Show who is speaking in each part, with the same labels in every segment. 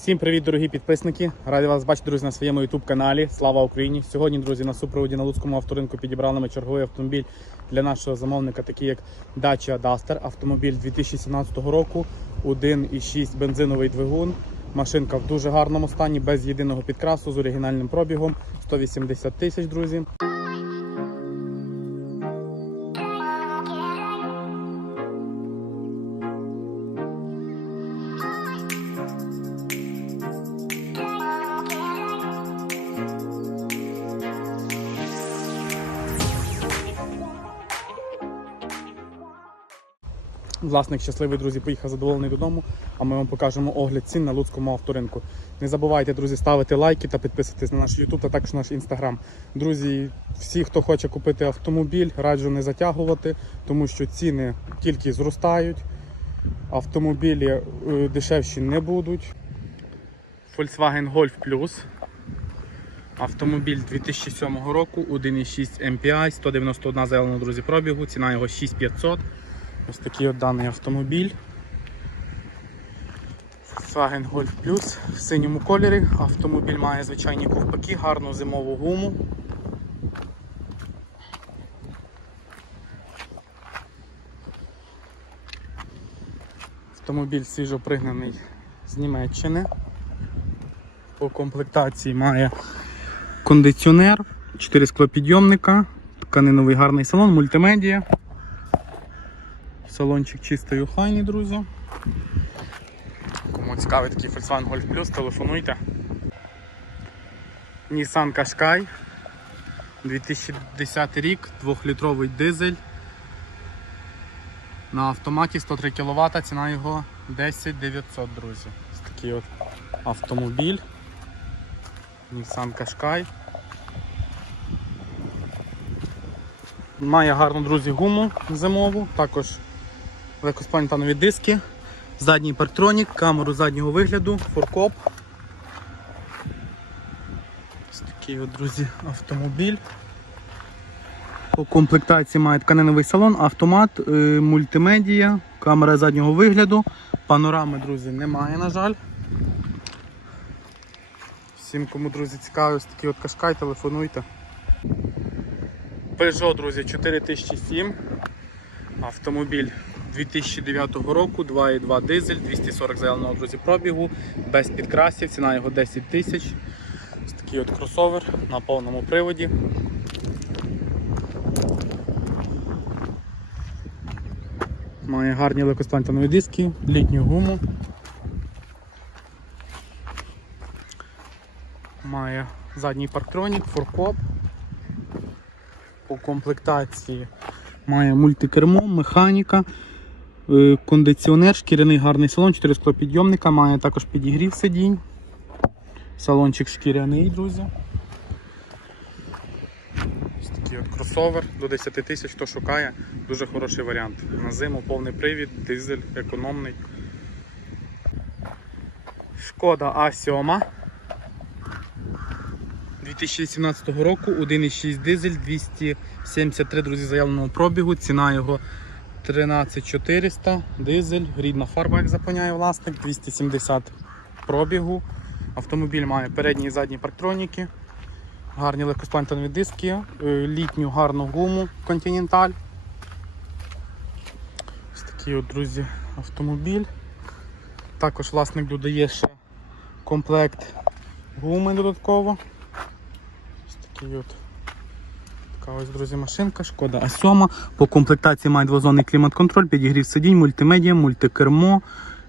Speaker 1: Всім привіт, дорогі підписники! Раді вас бачити, друзі, на своєму youtube каналі. Слава Україні! Сьогодні, друзі, на супроводі на Луцькому авторинку підібрали ми черговий автомобіль для нашого замовника, такий як Dacia Duster. Автомобіль 2017 року, 1,6 бензиновий двигун. Машинка в дуже гарному стані, без єдиного підкрасу, з оригінальним пробігом 180 тисяч, друзі. Власник щасливий, друзі, поїхав задоволений додому, а ми вам покажемо огляд цін на Луцькому авторинку. Не забувайте, друзі, ставити лайки та підписуватись на наш YouTube та також наш Instagram. Друзі, всі, хто хоче купити автомобіль, раджу не затягувати, тому що ціни тільки зростають. Автомобілі е, дешевші не будуть. Volkswagen Golf Plus. Автомобіль 2007 року, 1,6 MPI, 191 заявлено, друзі, пробігу, ціна його 6500. Ось такий от даний автомобіль. Volkswagen Golf Plus в синьому кольорі. Автомобіль має звичайні ковпаки, гарну зимову гуму. Автомобіль свіжопригнаний з Німеччини. По комплектації має кондиціонер, 4 склопідйомника, тканиновий гарний салон, мультимедіа. Салончик чистий охайний, друзі. Кому цікавий такий Volkswagen Golf Plus, телефонуйте. Nissan Qashqai 2010 рік, 2-літровий дизель. На автоматі 103 кВт, ціна його 10 900, друзі. Ось такий от автомобіль. Nissan Qashqai. Має гарну, друзі, гуму зимову, також легкоспланетанові диски, задній парктронік, камеру заднього вигляду, форкоп. Ось такий от, друзі, автомобіль. По комплектації має тканиновий салон, автомат, е, мультимедія, камера заднього вигляду. Панорами, друзі, немає, на жаль. Всім, кому, друзі, цікавий ось такий от кашкай, телефонуйте. Peugeot, друзі, 4007. Автомобіль 2009 року, 2,2 дизель, 240 заявленого друзі пробігу, без підкрасів, ціна його 10 тисяч. Ось такий от кросовер на повному приводі. Має гарні легкосплантанові диски, літню гуму. Має задній парктронік, форкоп. По комплектації має мультикермо, механіка, кондиціонер, шкіряний гарний салон, 4 склопідйомника, має також підігрів сидінь. Салончик шкіряний, друзі. Ось такий от кросовер до 10 тисяч, хто шукає, дуже хороший варіант. На зиму повний привід, дизель, економний. Шкода А7. 2017 року 1,6 дизель, 273 друзі заявленого пробігу, ціна його 13400, дизель, рідна фарба, як запевняє власник, 270 пробігу. Автомобіль має передні і задні парктроніки, гарні легкосплантанові диски, е, літню гарну гуму Continental. Ось такий от, друзі, автомобіль. Також власник додає ще комплект гуми додатково. Ось Такий от. Така ось, друзі, машинка, шкода А7. По комплектації має двозонний клімат-контроль, підігрів сидінь, мультимедіа, мультикермо,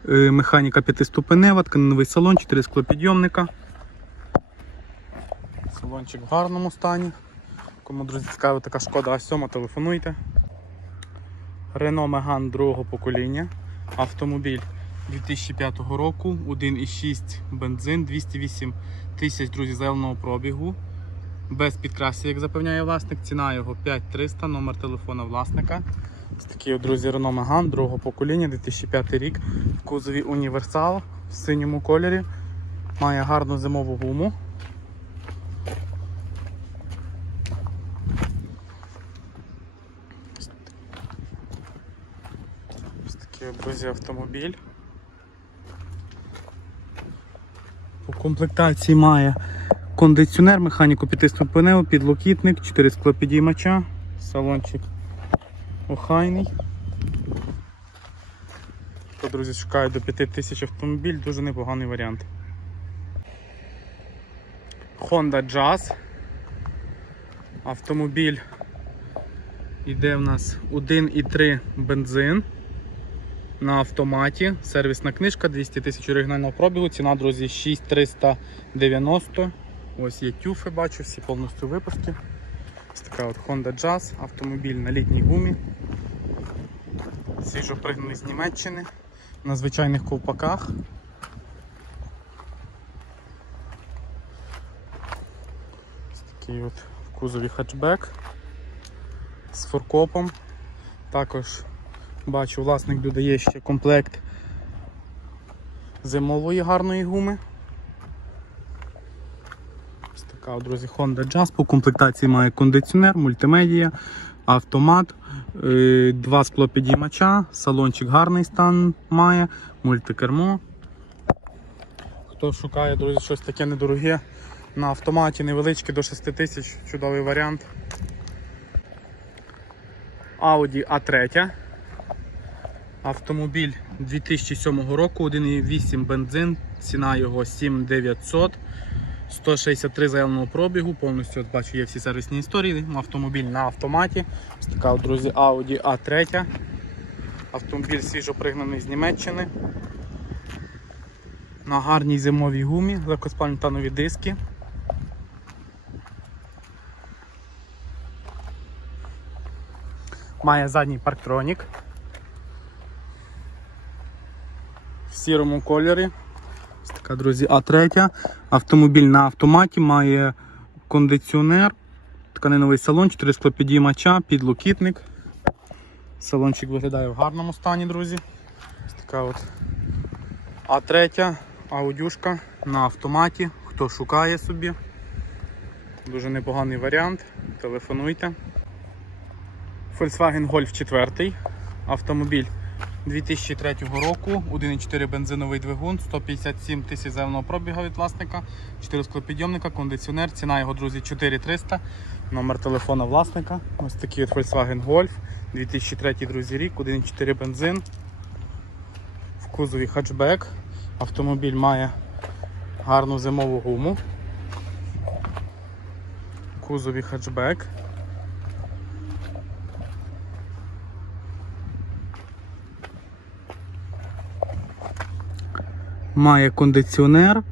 Speaker 1: е, механіка п'ятиступенева, тканиновий салон, 4 склопідйомника. Салончик в гарному стані. Кому, друзі, цікава така шкода А7, телефонуйте. Renault Megane другого покоління. Автомобіль 2005 року, 1,6 бензин, 208 тисяч, друзі, заявленого пробігу без підкрасів, як запевняє власник. Ціна його 5300, номер телефона власника. Ось такий, друзі, Renault Megane другого покоління, 2005 рік. В кузові універсал в синьому кольорі. Має гарну зимову гуму. Ось такий, друзі, автомобіль. По комплектації має кондиціонер, механіку п'ятиступеневу, підлокітник, 4 склопідіймача, салончик охайний. Хто, друзі, шукає до 5000 автомобіль, дуже непоганий варіант. Honda Jazz. Автомобіль йде в нас 1,3 бензин на автоматі. Сервісна книжка 200 тисяч оригінального пробігу. Ціна, друзі, 6390. Ось є тюфи, бачу, всі повністю випуски. Ось така от Honda Jazz, автомобіль на літній гумі. Свіжо пригнаний з Німеччини на звичайних ковпаках. Ось такий от в кузові хатчбек з форкопом. Також бачу, власник додає ще комплект зимової гарної гуми. Така, друзі, Honda Jazz. По комплектації має кондиціонер, мультимедія, автомат, е, два склопідіймача, салончик гарний стан має, мультикермо. Хто шукає, друзі, щось таке недороге на автоматі, невеличке до 6 тисяч, чудовий варіант. Audi A3. Автомобіль 2007 року, 1,8 бензин, ціна його 7900, 163 заявленого пробігу, повністю от бачу є всі сервісні історії. Автомобіль на автоматі. Ось така, друзі, Audi A3. Автомобіль свіжо пригнаний з Німеччини. На гарній зимовій гумі, легкоспальні диски. Має задній парктронік. В сірому кольорі. Ось така, друзі, А3. Автомобіль на автоматі має кондиціонер, тканиновий салон, 4 склопідіймача, підлокітник. Салончик виглядає в гарному стані, друзі. Ось така от А3, аудюшка на автоматі. Хто шукає собі. Дуже непоганий варіант. Телефонуйте. Volkswagen Golf 4. Автомобіль 2003 року, 1,4 бензиновий двигун, 157 тисяч зеленого пробіга від власника, 4 склопідйомника, кондиціонер, ціна його, друзі, 4300, номер телефона власника. Ось такий от Volkswagen Golf, 2003 друзі, рік, 1,4 бензин. В кузові хатчбек. Автомобіль має гарну зимову гуму. В кузові хатчбек. Має кондиціонер,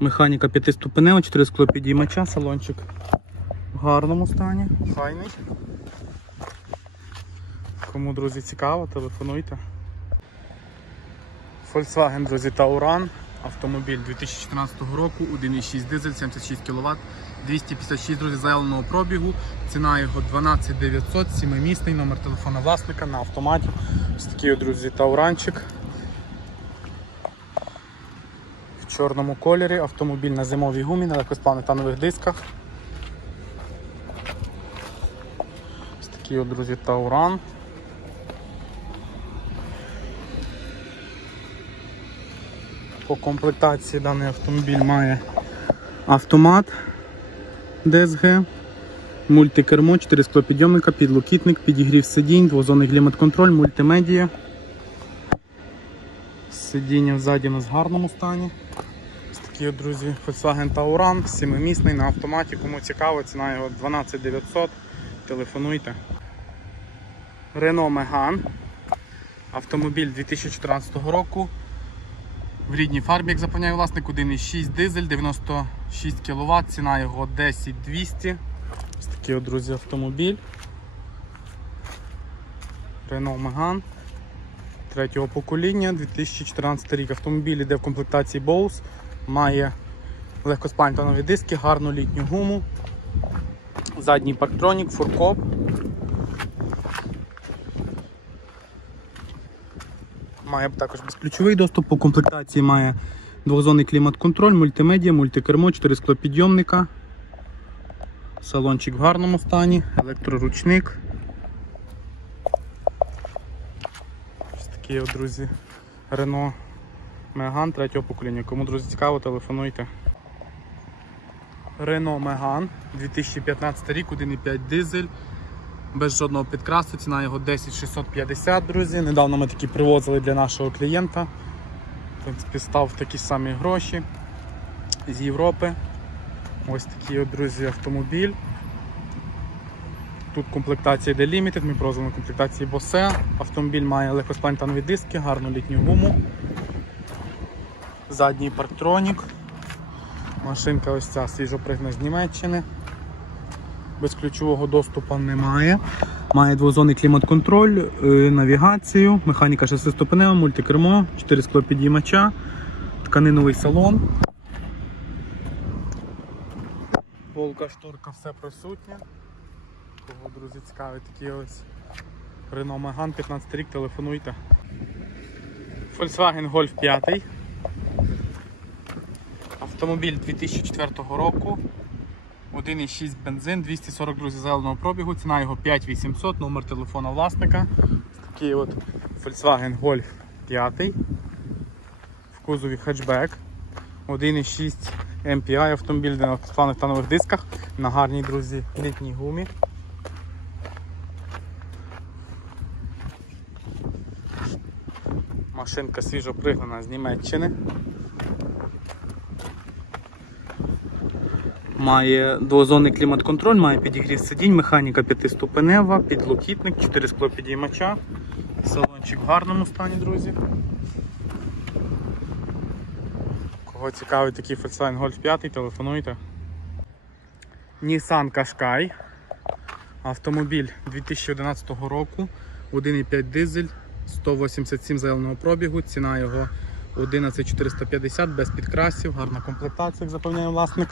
Speaker 1: механіка п'ятиступенева, 4 склопідіймача, салончик в гарному стані, файний. Кому, друзі, цікаво, телефонуйте. Volkswagen, друзі, Tauran. Автомобіль 2014 року, 1,6 дизель, 76 кВт, 256 друзі, заявленого пробігу. Ціна його 12 900, 7-місний, номер телефона власника на автоматі. Ось такий, друзі, Тауранчик. В чорному кольорі, автомобіль на зимовій гумі, на легкосплавних дисках. Ось такий, от, друзі, Тауран. По комплектації даний автомобіль має автомат DSG, мультикермо, 4 склопідйомника, підлокітник, підігрів сидінь, двозонний клімат-контроль, мультимедія. Сидіння ззаді в гарному стані. Такий, друзі, Volkswagen Tauran, 7-місний на автоматі. Кому цікаво, ціна його 12 900. Телефонуйте. Renault Megane. Автомобіль 2014 року. В рідній фарбі, як запевняє власник, 1,6 дизель, 96 кВт, ціна його 10 200. Ось такий, друзі, автомобіль. Renault Megane третього покоління, 2014 рік. Автомобіль йде в комплектації Bose, має легкоспантанові диски, гарну літню гуму, задній парктронік, фуркоп. Має також безключовий доступ, по комплектації має двозонний клімат-контроль, мультимедіа, мультикермо, 4 склопідйомника, салончик в гарному стані, електроручник. Ось такі, друзі, Рено Megane третього покоління. Кому, друзі, цікаво, телефонуйте. Renault Megane 2015 рік, 1,5 дизель. Без жодного підкрасу, ціна його 10650, друзі. Недавно ми такі привозили для нашого клієнта. В принципі, став такі самі гроші з Європи. Ось такий, от, друзі, автомобіль. Тут комплектація йде Limited, ми привозили на комплектації Bose. Автомобіль має легкосплантанові диски, гарну літню гуму. Задній парктронік. Машинка ось ця свіжопригна з Німеччини. Без ключового доступу немає. Має двозонний клімат-контроль, е, навігацію, механіка шестиступенева, мультикермо, 4 склопідіймача, тканиновий салон. Полка, шторка, все присутнє. Кого, друзі, цікавить такі ось Renault Megane 15 рік, телефонуйте. Volkswagen Golf 5. Автомобіль 2004 року. 1,6 бензин, 240 друзі зеленого пробігу, ціна його 5800, номер телефона власника. Такий от Volkswagen Golf 5 в кузові хетчбек. 1,6 MPI автомобіль на планих та нових дисках на гарній друзі літній гумі. Машинка свіжо пригнана з Німеччини. Має двозонний клімат-контроль, має підігрів сидінь, механіка п'ятиступенева, підлокітник, 4 склопідіймача. Салончик в гарному стані, друзі. Кого цікавить такий Volkswagen Golf 5, телефонуйте. Nissan Qashqai. Автомобіль 2011 року, 1,5 дизель, 187 зеленого пробігу, ціна його 11450 без підкрасів, гарна комплектація, як запевняє власник.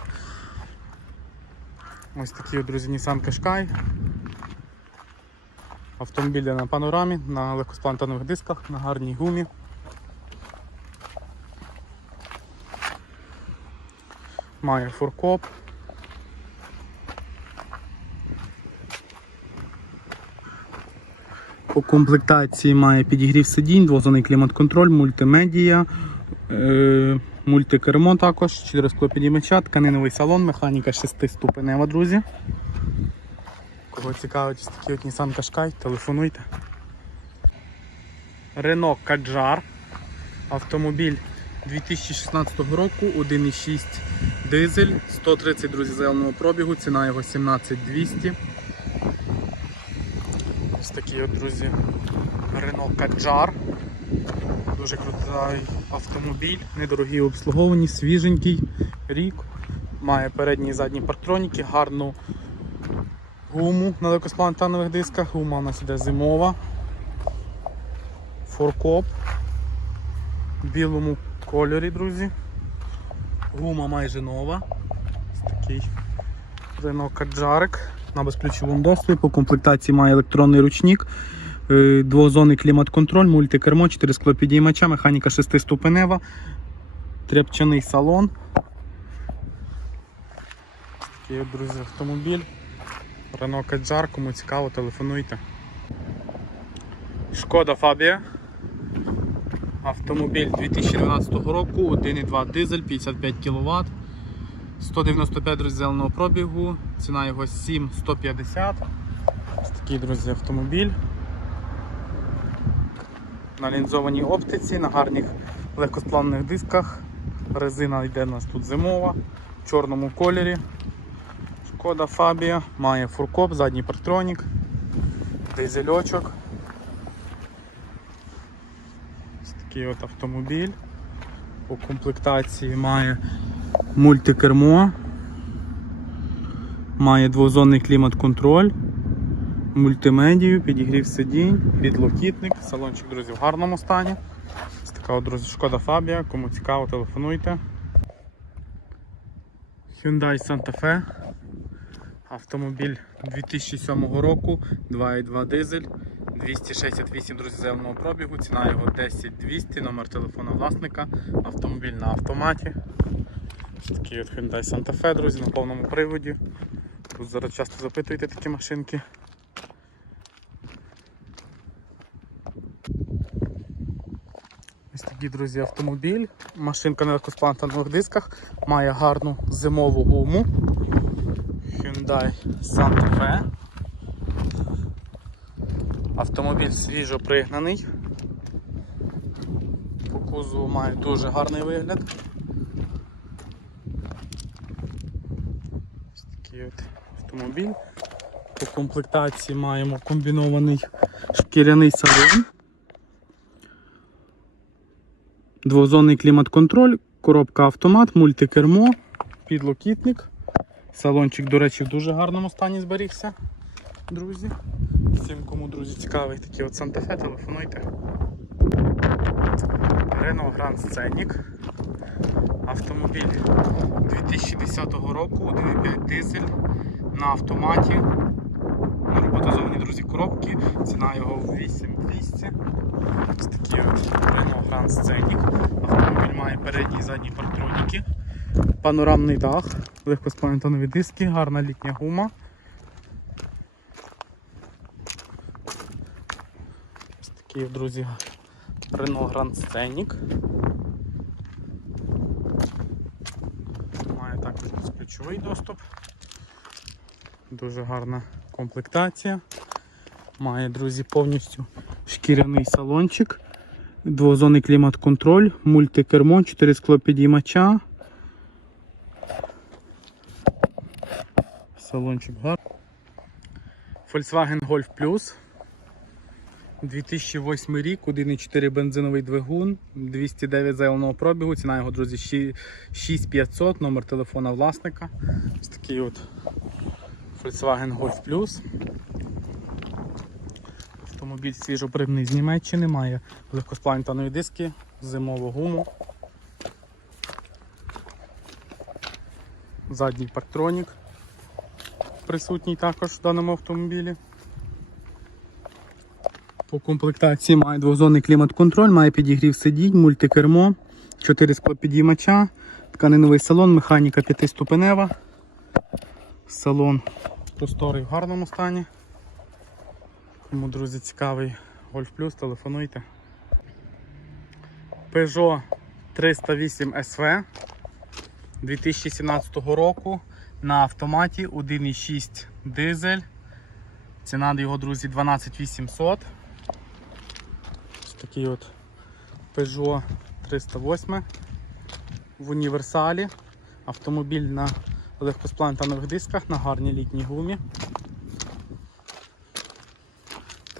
Speaker 1: Ось такий, друзі, Nissan Qashqai. Автомобіль на панорамі, на легкосплантанових дисках, на гарній гумі. Має фуркоп. По комплектації має підігрів сидінь, двозонний клімат-контроль, мультимедія, е, мультикермо також, 4 склопідіймача, тканиновий салон, механіка 6-ступенева, друзі. Кого цікавить ось такий от Nissan Qashqai, телефонуйте. Renault Kadjar. Автомобіль 2016 року, 1,6 дизель, 130 друзі зеленого пробігу, ціна його 17200. Ось такий от, друзі, Renault Kadjar. Дуже крутий автомобіль, недорогі обслуговані, свіженький рік. Має передні і задні партроніки, гарну гуму на легкосплантанових дисках. Гума у нас іде зимова. Форкоп в білому кольорі, друзі. Гума майже нова. Ось такий Renault Kadjarик на безключовому доступі. По комплектації має електронний ручник, двозонний клімат-контроль, мультикермо, 4 склопідіймача, механіка 6-ступенева, тряпчаний салон. Такий, друзі, автомобіль. Renault Kadjar, кому цікаво, телефонуйте. Шкода Фабія. Автомобіль 2012 року, 1,2 дизель, 55 кВт, 195 друзі, зеленого пробігу, ціна його 7150. Ось такий, друзі, автомобіль. На лінзованій оптиці, на гарних легкосплавних дисках. Резина йде у нас тут зимова, в чорному кольорі. Шкода Фабія, має фуркоп, задній партронік, дизельочок. Ось такий от автомобіль. По комплектації має мультикермо, має двозонний клімат-контроль, мультимедію, підігрів сидінь, підлокітник, салончик, друзі, в гарному стані. Ось така друзі, шкода Фабія, кому цікаво, телефонуйте. Hyundai Santa Fe. Автомобіль 2007 року, 2,2 дизель, 268, друзі, заявного пробігу, ціна його 10200, номер телефону власника, автомобіль на автоматі. Ось Такий от Hyundai Santa Fe, друзі, на повному приводі. Тут зараз часто запитуєте такі машинки. Такий, друзі, автомобіль. Машинка на легкосплантаних дисках, має гарну зимову гуму. Hyundai Santa Fe. Автомобіль свіжо пригнаний. По кузову має дуже гарний вигляд. Ось такий от автомобіль. По комплектації маємо комбінований шкіряний салон. Двозонний клімат-контроль, коробка автомат, мультикермо, підлокітник. Салончик, до речі, в дуже гарному стані зберігся, друзі. Всім, кому, друзі, цікавий такий от Fe, телефонуйте. Renault Grand Scenic. Автомобіль 2010 року, 1.5 дизель на автоматі. Друзі, коробки. Ціна його в 8200. Ось такий Renault Grand Scenic. Автомобіль має передні і задні партроніки. Панорамний дах, легко легкоспланетонові диски, гарна літня гума. Ось такий, друзі, Renault Grand Scenic. Має також безключовий доступ. Дуже гарна комплектація. Має, друзі, повністю шкіряний салончик, двозонний клімат-контроль, мультикермо, 4 склопідіймача. Салончик гарний. Volkswagen Golf Plus. 2008 рік, 1,4 бензиновий двигун, 209 заявленого пробігу, ціна його, друзі, 6500, номер телефона власника. Ось такий от Volkswagen Golf Plus. Автомобіль свіжоприбний з Німеччини, має легкоспланетанові диски, зимову гуму. Задній парктронік присутній також в даному автомобілі. По комплектації має двозонний клімат-контроль, має підігрів сидінь, мультикермо, 4 склопідіймача, тканиновий салон, механіка 5-ступенева. Салон просторий в гарному стані. Кому, друзі, цікавий Golf Plus, телефонуйте. Peugeot 308 SV 2017 року на автоматі 1,6 дизель. Ціна його, друзі, 12800. Ось такий от Peugeot 308 в універсалі. Автомобіль на легкосплантанових дисках на гарній літній гумі.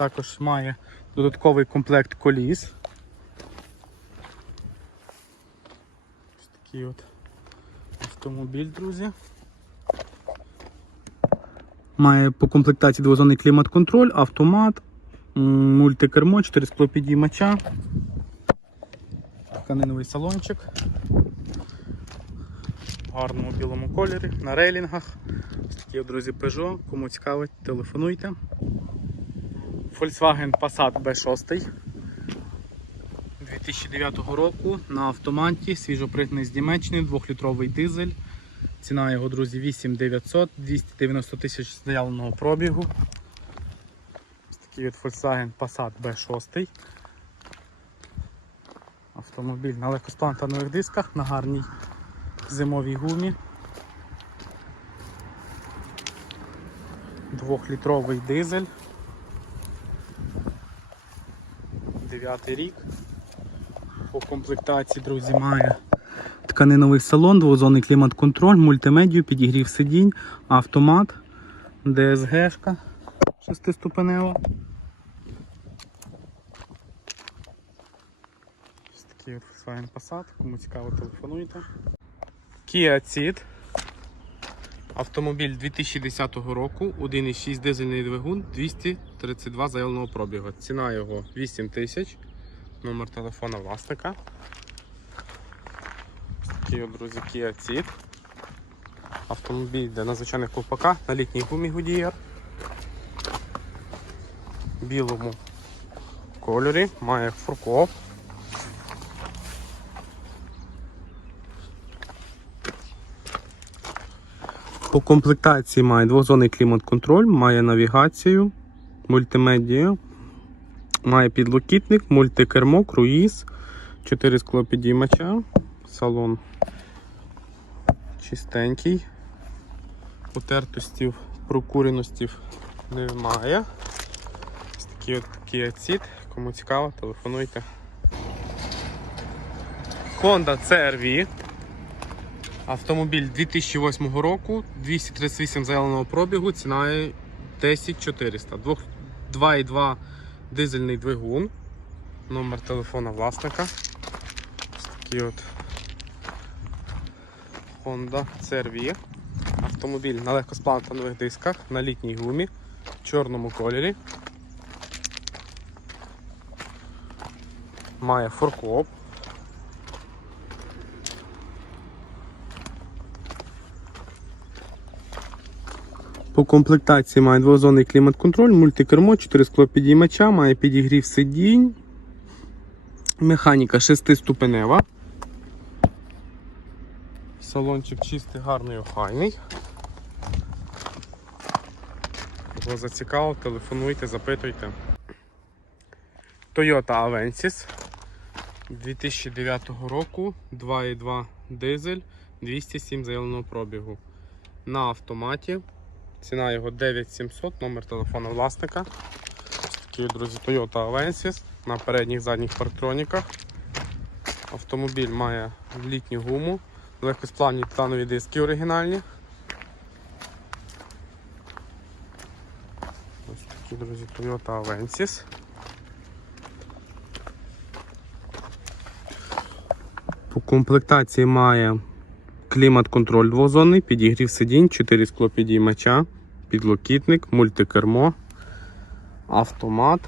Speaker 1: Також має додатковий комплект коліс. Ось такий от автомобіль, друзі. Має по комплектації двозонний клімат-контроль, автомат, мультикермо, 4 склопідіймача, тканиновий салончик. В гарному білому кольорі, на рейлінгах. Ось такі, друзі, Peugeot. Кому цікавить, телефонуйте. Volkswagen Passat B6 2009 року на автоматі, свіжопригнаний з Німеччини, 2-літровий дизель. Ціна його, друзі, 8900, 290 тисяч заявленого пробігу. Ось такий от Volkswagen Passat B6. Автомобіль на легкосплантанових дисках, на гарній зимовій гумі. Двохлітровий дизель. Дев'ятий рік. По комплектації, друзі, має тканиновий салон, двозонний клімат-контроль, мультимедію, підігрів сидінь, автомат, ДСГшка шестиступенева. Ось такий от Volkswagen Passat, кому цікаво, телефонуйте. Kia Ceed. Автомобіль 2010 року, 1,6 дизельний двигун, 232 заявленого пробігу. Ціна його 8 тисяч. Номер телефона власника. Ось Такий друзі, Kia Ceed. Автомобіль йде на звичайних на літній гумі Goodyear. Білому
Speaker 2: кольорі, має фуркоп. По комплектації має двозонний клімат-контроль, має навігацію, мультимедію, має підлокітник, мультикермо, круїз, 4 склопідіймача, салон чистенький, потертостів, прокуреностів немає. Ось такий от такий ацід. Кому цікаво, телефонуйте. Honda CR-V. Автомобіль 2008 року, 238 заявленого пробігу, ціна 10400. 2,2 дизельний двигун. Номер телефона власника. Ось такий от Honda CR-V. Автомобіль на легкосплавних дисках, на літній гумі, в чорному кольорі. Має форкоп. По комплектації має двозонний клімат-контроль, мультикермо, 4 склопідіймача, має підігрів сидінь, механіка 6-ступенева. Салончик чистий, гарний, охайний. Кого зацікавив, телефонуйте, запитуйте. Toyota Avensis 2009 року, 2,2 дизель, 207 заявленого пробігу. На автоматі. Ціна його 9700, номер телефону власника. Ось Такий, друзі, Toyota Avensis на передніх задніх парктроніках. Автомобіль має літню гуму, легкосплавні титанові диски оригінальні. Ось такі, друзі, Toyota Avensis. По комплектації має клімат-контроль двозонний, підігрів сидінь, 4 склопідіймача, підлокітник, мультикермо, автомат,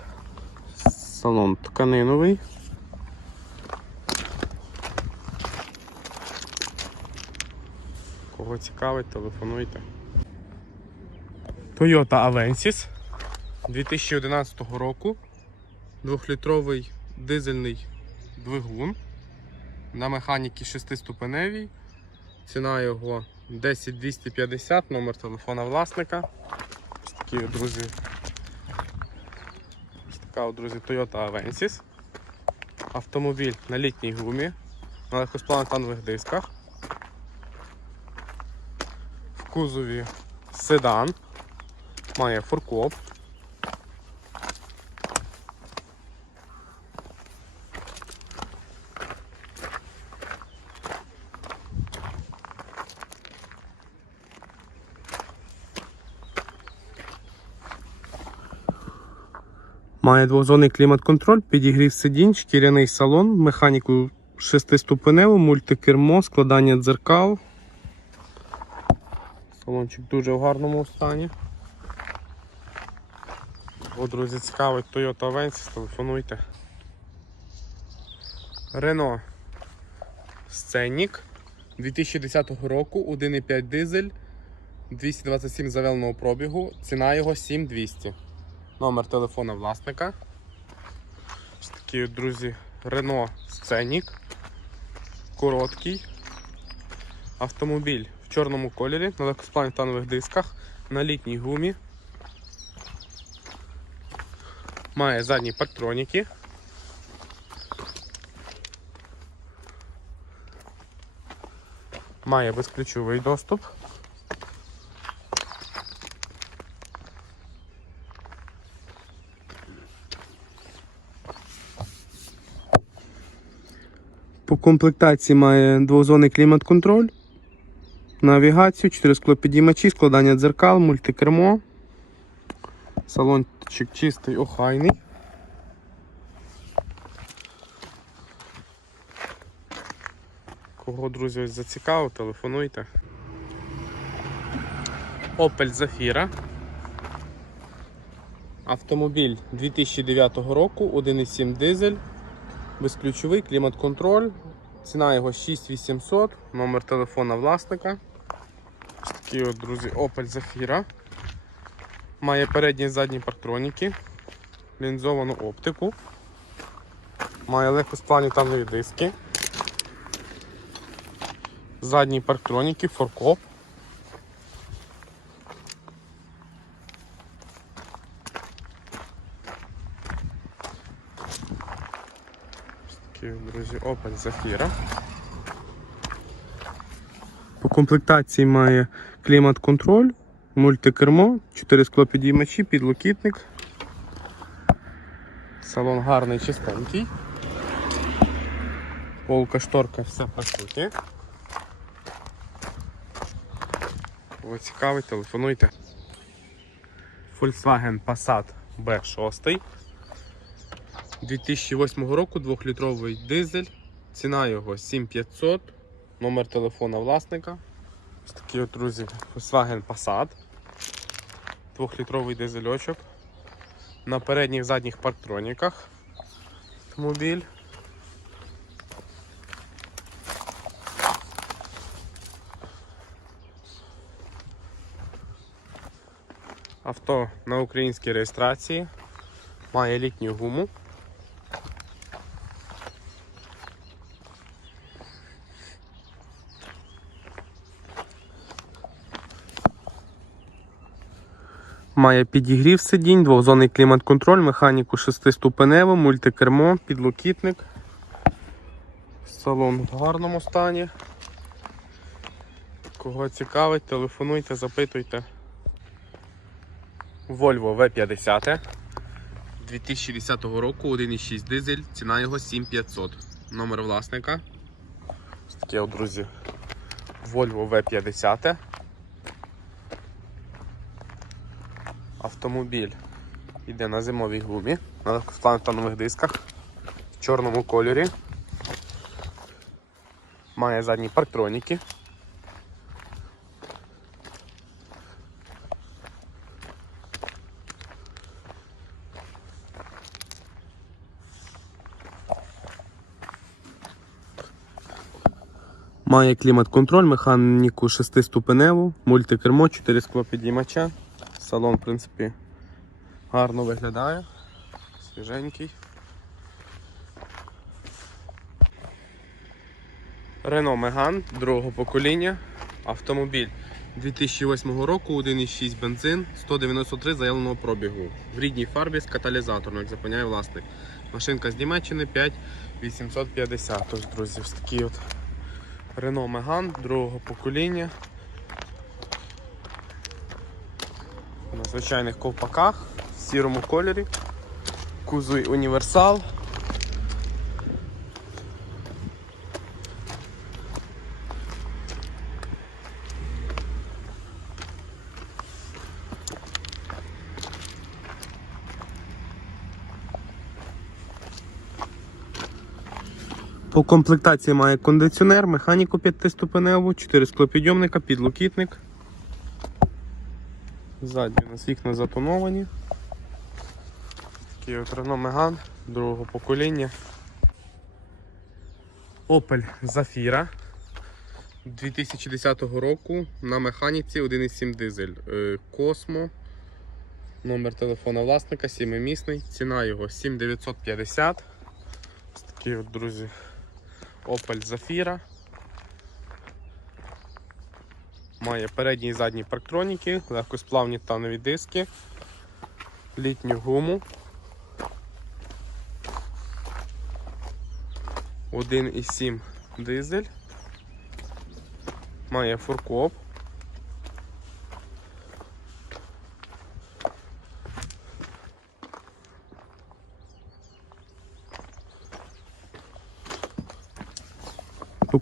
Speaker 2: салон тканиновий. Кого цікавить, телефонуйте. Toyota Avensis 2011 року. Двохлітровий дизельний двигун на механіки 6-ступеневій. Ціна його 10250, номер телефона власника. Ось такі, друзі. Ось така, друзі, Toyota Avensis. Автомобіль на літній гумі, на легкосплавних танових дисках. В кузові седан, має фуркоп. Має двозонний клімат-контроль, підігрів сидінь, шкіряний салон, механіку шестиступеневу, мультикермо, складання дзеркал. Салончик дуже в гарному стані. О, друзі, цікавить Toyota Avensis, телефонуйте. Renault Scenic 2010 року, 1,5 дизель, 227 завеленого пробігу, ціна його 7200. Номер телефона власника. Ось от, друзі, Renault Scenic. Короткий. Автомобіль в чорному кольорі, на легкосплавних танових дисках, на літній гумі. Має задні парктроніки. Має безключовий доступ. Комплектації має двозонний клімат-контроль, навігацію, 4 склопідіймачі, складання дзеркал, мультикермо. Салончик чистий, охайний. Кого, друзі, ось зацікавив, телефонуйте. Opel Zafira. Автомобіль 2009 року, 1,7 дизель, безключовий клімат-контроль. Ціна його 6800, номер телефона власника. Ось такий от, друзі, Opel Zafira. Має передні і задні парктроніки, лінзовану оптику. Має легкосплавні тамнові диски. Задні парктроніки, форкоп. Ось Друзі, Opel Zafira. По комплектації має клімат-контроль, мультикермо, 4 склопідіймачі, підлокітник. Салон гарний, чистенький. Полка, шторка, все присутнє. Кого цікавить, телефонуйте. Volkswagen Passat B6. 2008 року 2-літровий дизель. Ціна його 7500. Номер телефона власника. Ось такий от, друзі, Volkswagen Passat. 2-літровий дизельочок. На передніх задніх парктроніках. Автомобіль. Авто на українській реєстрації. Має літню гуму. Має підігрів сидінь, двохзонний клімат-контроль, механіку шестиступеневу, мультикермо, підлокітник. Салон в гарному стані. Кого цікавить, телефонуйте, запитуйте. Volvo V50 2010 року 1,6 дизель, ціна його 7500. Номер власника. Ось таке, друзі. Volvo V50. Автомобіль йде на зимовій гумі, на плантанових дисках в чорному кольорі. Має задні парктроніки. Має клімат-контроль, механіку 6-ступеневу, мультикермо, 4 склопідіймача. Салон, в принципі, гарно виглядає, свіженький. Renault Megane другого покоління. Автомобіль 2008 року, 1,6 бензин, 193 заявленого пробігу. В рідній фарбі з каталізатором, як запевняє власник. Машинка з Німеччини 5850. Тож, друзі, ось такий от Renault Megane другого покоління. Звичайних ковпаках в сірому кольорі. Кузуй універсал. По комплектації має кондиціонер, механіку 5-ступеневу, 4 склопідйомника, підлокітник. Ззаді у нас вікна затоновані. Такий от Renault Megane другого покоління. Opel Zafira 2010 року на механіці 1,7 дизель. Е, Космо. Номер телефона власника, 7-місний. Ціна його 7950. Ось такий от, друзі, Opel Zafira. Має передні і задні парктроніки, легкосплавні танові диски, літню гуму. 1,7 дизель. Має фуркоп.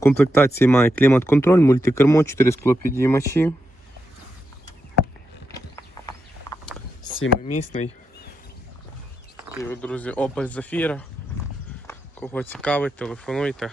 Speaker 2: Комплектації має клімат-контроль, мультикермо, 4 склопідіймачі. Сімимісний. Такий друзі, Opel Zafira. Кого цікавить, телефонуйте.